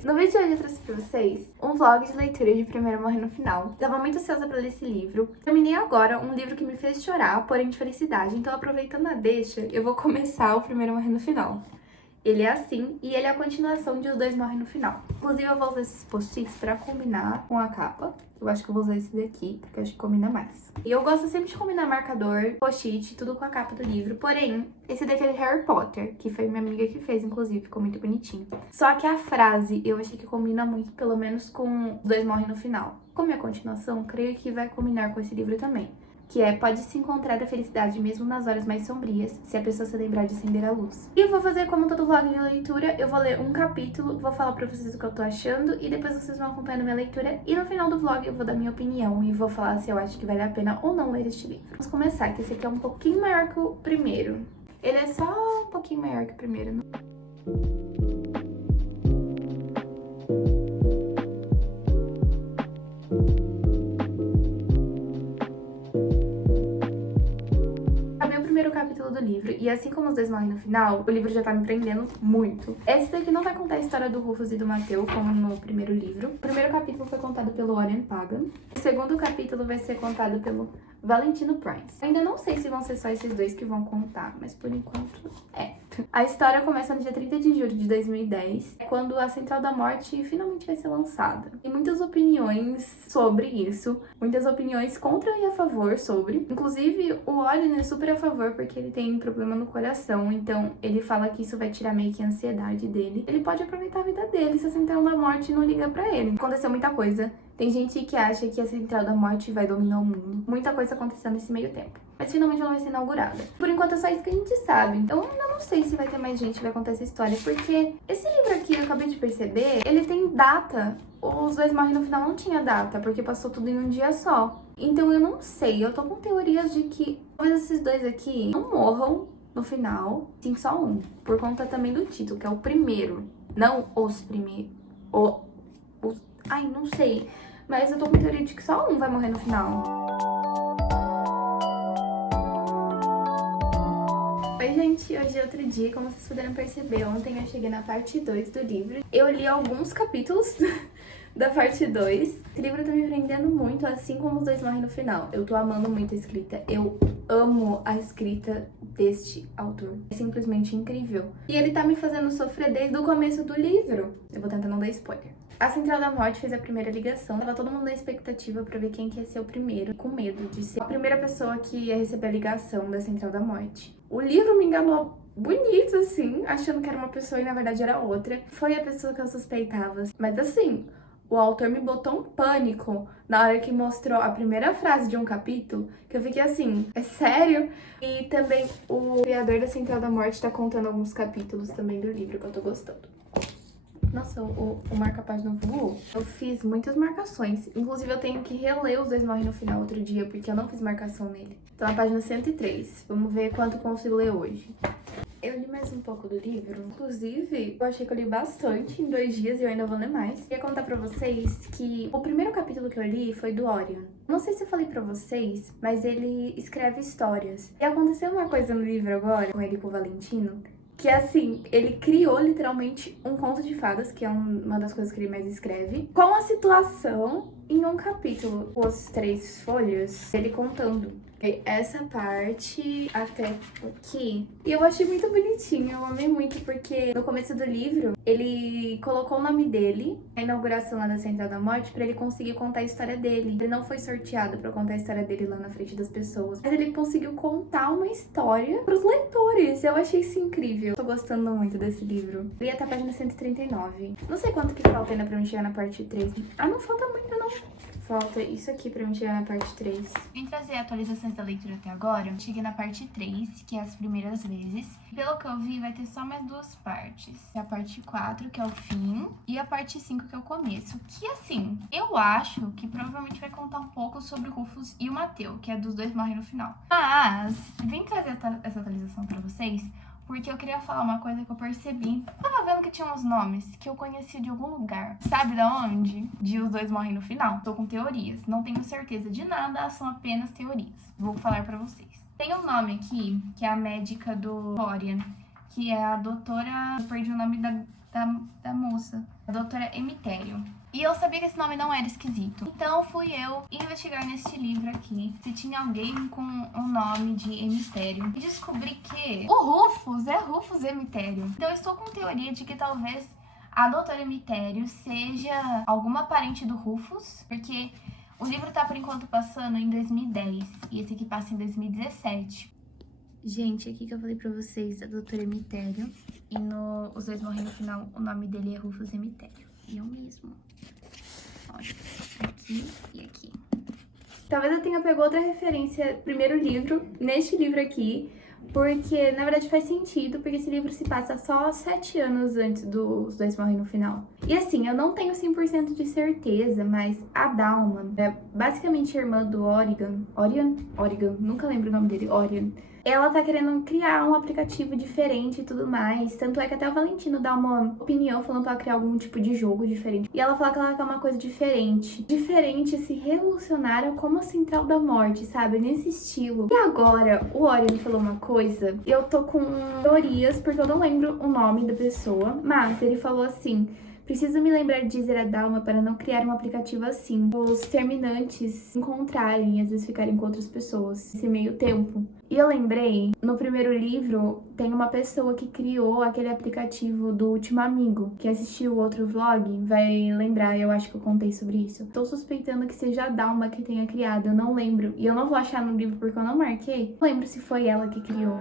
amores! No vídeo de hoje eu trouxe pra vocês um vlog de leitura de Primeiro Morrer no Final. Tava muito ansiosa pra ler esse livro. Terminei agora um livro que me fez chorar, porém de felicidade. Então, aproveitando a deixa, eu vou começar o Primeiro Morrer no Final. Ele é assim, e ele é a continuação de Os Dois Morrem no Final. Inclusive, eu vou usar esses post-its pra combinar com a capa. Eu acho que eu vou usar esse daqui, porque eu acho que combina mais. E eu gosto sempre de combinar marcador, post-it, tudo com a capa do livro. Porém, esse daqui é de Harry Potter, que foi minha amiga que fez, inclusive, ficou muito bonitinho. Só que a frase, eu achei que combina muito, pelo menos com Os Dois Morrem no Final. Como é a continuação, creio que vai combinar com esse livro também. Que é, pode-se encontrar a felicidade mesmo nas horas mais sombrias, se a pessoa se lembrar de acender a luz. E eu vou fazer como todo vlog de leitura, eu vou ler um capítulo, vou falar pra vocês o que eu tô achando, e depois vocês vão acompanhando minha leitura, e no final do vlog eu vou dar minha opinião, e vou falar se eu acho que vale a pena ou não ler este livro. Vamos começar, que esse aqui é um pouquinho maior que o primeiro. Ele é só um pouquinho maior que o primeiro, né? O capítulo do livro, e assim como Os Dois Morrem no Final, o livro já tá me prendendo muito. Esse daqui não vai contar a história do Rufus e do Mateu, como no primeiro livro. O primeiro capítulo foi contado pelo Orion Pagan. O segundo capítulo vai ser contado pelo Valentino Price. Eu ainda não sei se vão ser só esses dois que vão contar, mas por enquanto é. A história começa no dia 30 de julho de 2010, quando a Central da Morte finalmente vai ser lançada. Tem muitas opiniões sobre isso, muitas opiniões contra e a favor sobre. Inclusive, o Orion é super a favor porque ele tem problema no coração, então ele fala que isso vai tirar meio que a ansiedade dele. Ele pode aproveitar a vida dele se a Central da Morte não liga pra ele. Aconteceu muita coisa. Tem gente que acha que a Central da Morte vai dominar o mundo. Muita coisa aconteceu nesse meio tempo. Mas finalmente ela vai ser inaugurada. Por enquanto é só isso que a gente sabe. Então eu ainda não sei se vai ter mais gente que vai contar essa história. Porque esse livro aqui, eu acabei de perceber, ele tem data. Os Dois Morrem no Final não tinha data, porque passou tudo em um dia só. Então eu não sei, eu tô com teorias de que talvez esses dois aqui não morram no final. Sim, só um. Por conta também do título, que é o primeiro. Não os primeiros. Ai, não sei. Mas eu tô com teoria de que só um vai morrer no final. Oi, gente, hoje é outro dia, como vocês puderam perceber, ontem eu cheguei na parte 2 do livro. Eu li alguns capítulos da parte 2. Esse livro tá me prendendo muito, assim como Os Dois Morrem no Final. Eu tô amando muito a escrita, eu amo a escrita deste autor. É simplesmente incrível. E ele tá me fazendo sofrer desde o começo do livro. Eu vou tentar não dar spoiler. A Central da Morte fez a primeira ligação. Tava todo mundo na expectativa pra ver quem que ia ser o primeiro, com medo de ser a primeira pessoa que ia receber a ligação da Central da Morte. O livro me enganou bonito, assim, achando que era uma pessoa e na verdade era outra. Foi a pessoa que eu suspeitava. Mas assim, o autor me botou um pânico na hora que mostrou a primeira frase de um capítulo, que eu fiquei assim, é sério? E também o criador da Central da Morte tá contando alguns capítulos também do livro que eu tô gostando. Nossa, o marca-página voou. Eu fiz muitas marcações. Inclusive, eu tenho que reler Os Dois Morrem no Final outro dia, porque eu não fiz marcação nele. Tô na página 103. Vamos ver quanto eu consigo ler hoje. Eu li mais um pouco do livro. Inclusive, eu achei que eu li bastante em 2 dias e eu ainda vou ler mais. Queria contar pra vocês que o primeiro capítulo que eu li foi do Orion. Não sei se eu falei pra vocês, mas ele escreve histórias. E aconteceu uma coisa no livro agora, com ele e com o Valentino, que assim, ele criou literalmente um conto de fadas, que é uma das coisas que ele mais escreve, com a situação em um capítulo, os 3 folhas, ele contando. Essa parte até aqui. E eu achei muito bonitinho, eu amei muito, porque no começo do livro, ele colocou o nome dele na inauguração lá da Central da Morte pra ele conseguir contar a história dele. Ele não foi sorteado pra contar a história dele lá na frente das pessoas, mas ele conseguiu contar uma história pros leitores. Eu achei isso incrível. Tô gostando muito desse livro. Li até a página 139. Não sei quanto que falta ainda pra mim chegar na parte 3. Ah, não falta muito, não. Falta isso aqui pra mim chegar na parte 3. Vim trazer atualizações da leitura até agora. Cheguei na parte 3, que é as primeiras vezes. Pelo que eu vi, vai ter só mais 2 partes. A parte 4, que é o fim, e a parte 5, que é o começo. Que, assim, eu acho que provavelmente vai contar um pouco sobre o Rufus e o Mateu, que é dos Dois Morrem no Final. Mas, vim trazer essa atualização pra vocês, porque eu queria falar uma coisa que eu percebi. Eu tava vendo que tinha uns nomes que eu conhecia de algum lugar. Sabe da onde? De Os Dois Morrem no Final. Tô com teorias. Não tenho certeza de nada, são apenas teorias. Vou falar pra vocês. Tem um nome aqui, que é a médica do Orion, que é a doutora... Eu perdi o nome da moça. a doutora Emitério. E eu sabia que esse nome não era esquisito. Então fui eu investigar neste livro aqui se tinha alguém com o nome de Emitério. E descobri que o Rufus é Rufus Emitério. Então eu estou com teoria de que talvez a doutora Emitério seja alguma parente do Rufus, porque o livro tá por enquanto passando em 2010 e esse aqui passa em 2017. Gente, aqui que eu falei pra vocês, a doutora Emitério. E no Os Dois Morrem no Final, o nome dele é Rufus Emitério. E eu mesmo. Olha, aqui e aqui. Talvez eu tenha pegado outra referência, primeiro livro, neste livro aqui, porque na verdade faz sentido, porque esse livro se passa só 7 anos antes dos Dois Morrem no Final. E assim, eu não tenho 100% de certeza, mas a Dalma é basicamente a irmã do Orion, nunca lembro o nome dele, Orion. Ela tá querendo criar um aplicativo diferente e tudo mais. Tanto é que até o Valentino dá uma opinião falando pra ela criar algum tipo de jogo diferente. E ela fala que ela quer uma coisa diferente. Diferente, se revolucionária como a Central da Morte, sabe? Nesse estilo. E agora, o Orion falou uma coisa. Eu tô com teorias, porque eu não lembro o nome da pessoa. Mas ele falou assim: preciso me lembrar de dizer a Dalma para não criar um aplicativo assim. Os terminantes se encontrarem e às vezes ficarem com outras pessoas nesse meio tempo. E eu lembrei, no primeiro livro, tem uma pessoa que criou aquele aplicativo do Último Amigo. Quem assistiu o outro vlog vai lembrar, eu acho que eu contei sobre isso. Tô suspeitando que seja a Dalma que tenha criado, eu não lembro. E eu não vou achar no livro porque eu não marquei. Não lembro se foi ela que criou.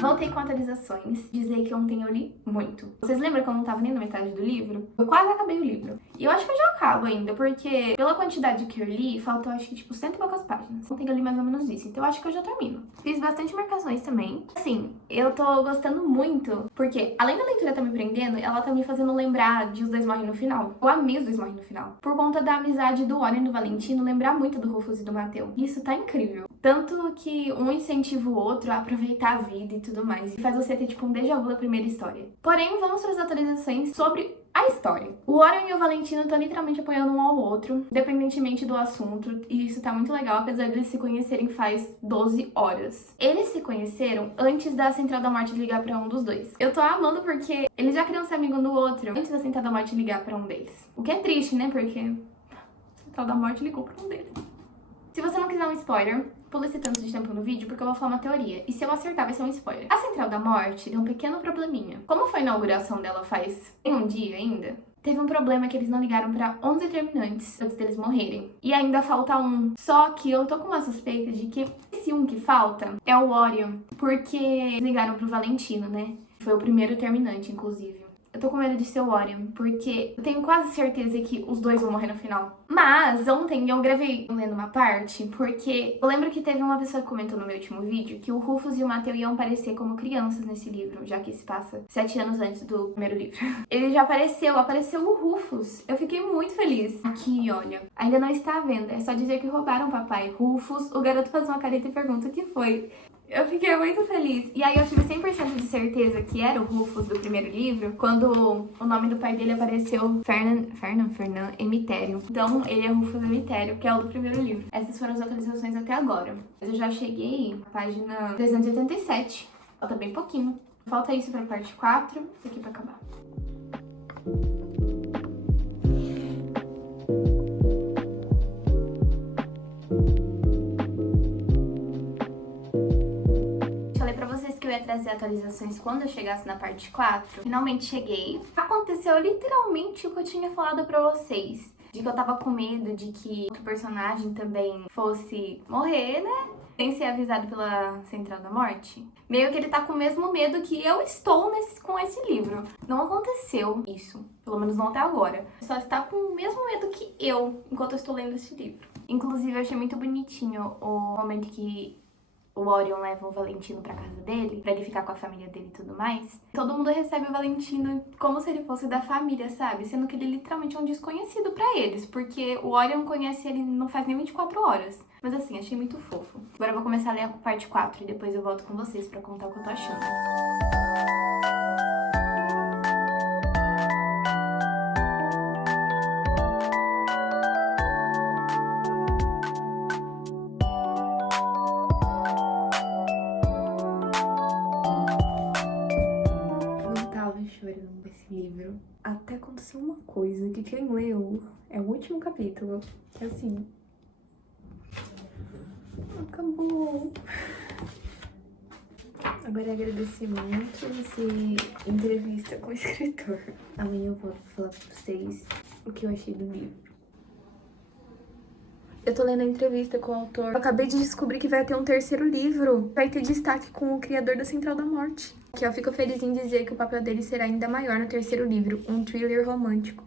Voltei com atualizações, dizer que ontem eu li muito. Vocês lembram que eu não tava nem na metade do livro? Eu quase acabei o livro. E eu acho que eu já acabo ainda, porque pela quantidade que eu li, faltam acho que tipo 100 e poucas páginas. Ontem eu li mais ou menos isso, então eu acho que eu já termino. Fiz bastante marcações também. Assim, eu tô gostando muito, porque além da leitura tá me prendendo, ela tá me fazendo lembrar de Os Dois Morrem no Final. Eu amei Os Dois Morrem no Final. Por conta da amizade do Orion e do Valentino, lembrar muito do Rufus e do Mateu. Isso tá incrível. Tanto que um incentiva o outro a aproveitar a vida e tudo mais. E faz você ter tipo um déjà vu da primeira história. Porém, vamos para as atualizações sobre a história. O Orion e o Valentino estão literalmente apoiando um ao outro, independentemente do assunto. E isso tá muito legal, apesar de eles se conhecerem faz 12 horas. Eles se conheceram antes da Central da Morte ligar pra um dos dois. Eu tô amando porque eles já queriam ser amigo um do outro antes da Central da Morte ligar pra um deles. O que é triste, né? Porque a Central da Morte ligou pra um deles. Se você não quiser um spoiler, pula esse tanto de tempo no vídeo, porque eu vou falar uma teoria. E se eu acertar, vai ser um spoiler. A Central da Morte deu um pequeno probleminha. Como foi a inauguração dela faz um dia ainda, teve um problema que eles não ligaram pra 11 terminantes antes deles morrerem. E ainda falta um. Só que eu tô com uma suspeita de que esse um que falta é o Orion, porque ligaram pro Valentino, né? Foi o primeiro terminante, inclusive. Eu tô com medo de ser o Orion, porque eu tenho quase certeza que os dois vão morrer no final. Mas ontem eu gravei lendo uma parte, porque eu lembro que teve uma pessoa que comentou no meu último vídeo que o Rufus e o Mateu iam aparecer como crianças nesse livro, já que se passa 7 anos antes do primeiro livro. Ele já apareceu o Rufus. Eu fiquei muito feliz. Aqui, olha, ainda não está à venda, é só dizer que roubaram o papai. Rufus, o garoto faz uma careta e pergunta o que foi. Eu fiquei muito feliz. E aí eu tive 100% de certeza que era o Rufus do primeiro livro, quando o nome do pai dele apareceu Fernand Emitério. Então ele é Rufus Emitério, que é o do primeiro livro. Essas foram as atualizações até agora. Mas eu já cheguei na página 387. Falta bem pouquinho. Falta isso pra parte 4, isso aqui pra acabar. Que eu ia trazer atualizações quando eu chegasse na parte 4. Finalmente cheguei. Aconteceu literalmente o que eu tinha falado pra vocês. De que eu tava com medo de que outro personagem também fosse morrer, né? Sem ser avisado pela Central da Morte. Meio que ele tá com o mesmo medo que eu estou com esse livro. Não aconteceu isso. Pelo menos não até agora. Só está com o mesmo medo que eu, enquanto eu estou lendo esse livro. Inclusive, eu achei muito bonitinho o momento que o Orion leva o Valentino pra casa dele, pra ele ficar com a família dele e tudo mais, todo mundo recebe o Valentino como se ele fosse da família, sabe? Sendo que ele literalmente é um desconhecido pra eles, porque o Orion conhece ele não faz nem 24 horas. Mas assim, achei muito fofo. Agora eu vou começar a ler a parte 4 e depois eu volto com vocês pra contar o que eu tô achando. Chorando desse livro. Até aconteceu uma coisa que quem leu é o último capítulo, que assim... acabou. Agora é agradecimentos e entrevista com o escritor. Amanhã eu vou falar pra vocês o que eu achei do livro. Eu tô lendo a entrevista com o autor. Eu acabei de descobrir que vai ter um terceiro livro. Vai ter destaque com o criador da Central da Morte. Que eu fico feliz em dizer que o papel dele será ainda maior no terceiro livro, um thriller romântico.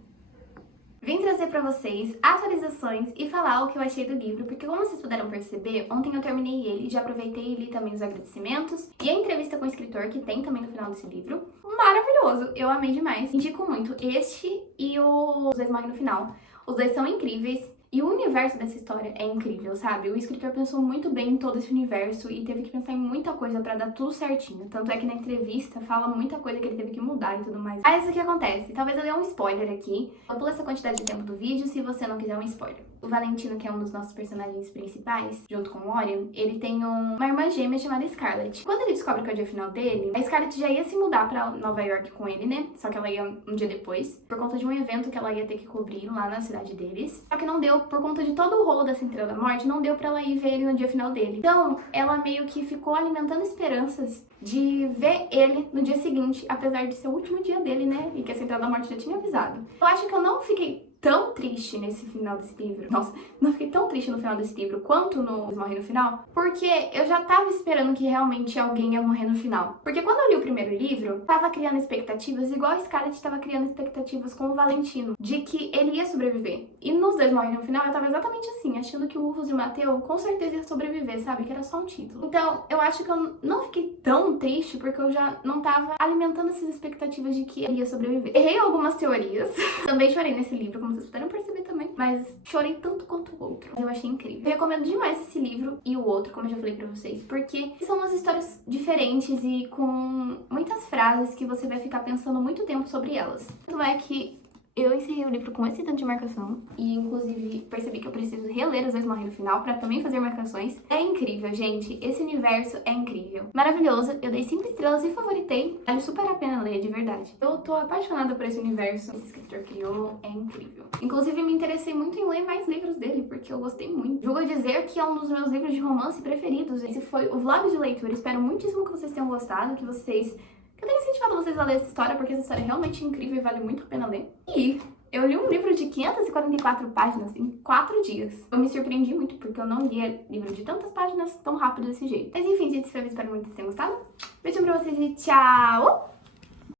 Vim trazer pra vocês atualizações e falar o que eu achei do livro, porque como vocês puderam perceber, ontem eu terminei ele, já aproveitei e li também os agradecimentos e a entrevista com o escritor, que tem também no final desse livro. Maravilhoso! Eu amei demais. Indico muito este e Os Dois Morrem no Final. Os dois são incríveis. E o universo dessa história é incrível, sabe? O escritor pensou muito bem em todo esse universo e teve que pensar em muita coisa pra dar tudo certinho. Tanto é que na entrevista fala muita coisa que ele teve que mudar e tudo mais. Mas o que acontece? Talvez eu dê um spoiler aqui. Eu pulo essa quantidade de tempo do vídeo se você não quiser um spoiler. O Valentino, que é um dos nossos personagens principais, junto com o Orion, ele tem uma irmã gêmea chamada Scarlett. Quando ele descobre que é o dia final dele, a Scarlett já ia se mudar pra Nova York com ele, né? Só que ela ia um dia depois, por conta de um evento que ela ia ter que cobrir lá na cidade deles. Só que não deu, por conta de todo o rolo da Central da Morte, não deu pra ela ir ver ele no dia final dele. Então, ela meio que ficou alimentando esperanças de ver ele no dia seguinte, apesar de ser o último dia dele, né? E que a Central da Morte já tinha avisado. Eu acho que eu não fiquei tão triste nesse final desse livro. Nossa, não fiquei tão triste no final desse livro quanto no Morrer no Final, porque eu já tava esperando que realmente alguém ia morrer no final. Porque quando eu li o primeiro livro, tava criando expectativas, igual a Scarlett tava criando expectativas com o Valentino, de que ele ia sobreviver. E nos Dois Morrem no Final, eu tava exatamente assim, achando que o Rufus e o Mateu com certeza ia sobreviver, sabe? Que era só um título. Então, eu acho que eu não fiquei tão triste, porque eu já não tava alimentando essas expectativas de que ele ia sobreviver. Errei algumas teorias. Também chorei nesse livro, como vocês puderam perceber também, mas chorei tanto quanto o outro. Eu achei incrível. Eu recomendo demais esse livro e o outro, como eu já falei pra vocês, porque são umas histórias diferentes e com muitas frases que você vai ficar pensando muito tempo sobre elas. Tanto é que eu encerrei o livro com esse tanto de marcação e, inclusive, percebi que eu preciso reler Os Dois Morrem no Final pra também fazer marcações. É incrível, gente. Esse universo é incrível. Maravilhoso. Eu dei 5 estrelas e favoritei. Vale super a pena ler, de verdade. Eu tô apaixonada por esse universo que esse escritor criou. É incrível. Inclusive, me interessei muito em ler mais livros dele, porque eu gostei muito. Julgo dizer que é um dos meus livros de romance preferidos. Esse foi o vlog de leitura. Espero muitíssimo que vocês tenham gostado, que eu tenho incentivado vocês a ler essa história, porque essa história é realmente incrível e vale muito a pena ler. E eu li um livro de 544 páginas em 4 dias. Eu me surpreendi muito, porque eu não lia livro de tantas páginas tão rápido desse jeito. Mas enfim, gente, espero muito que vocês tenham gostado. Beijo pra vocês e tchau!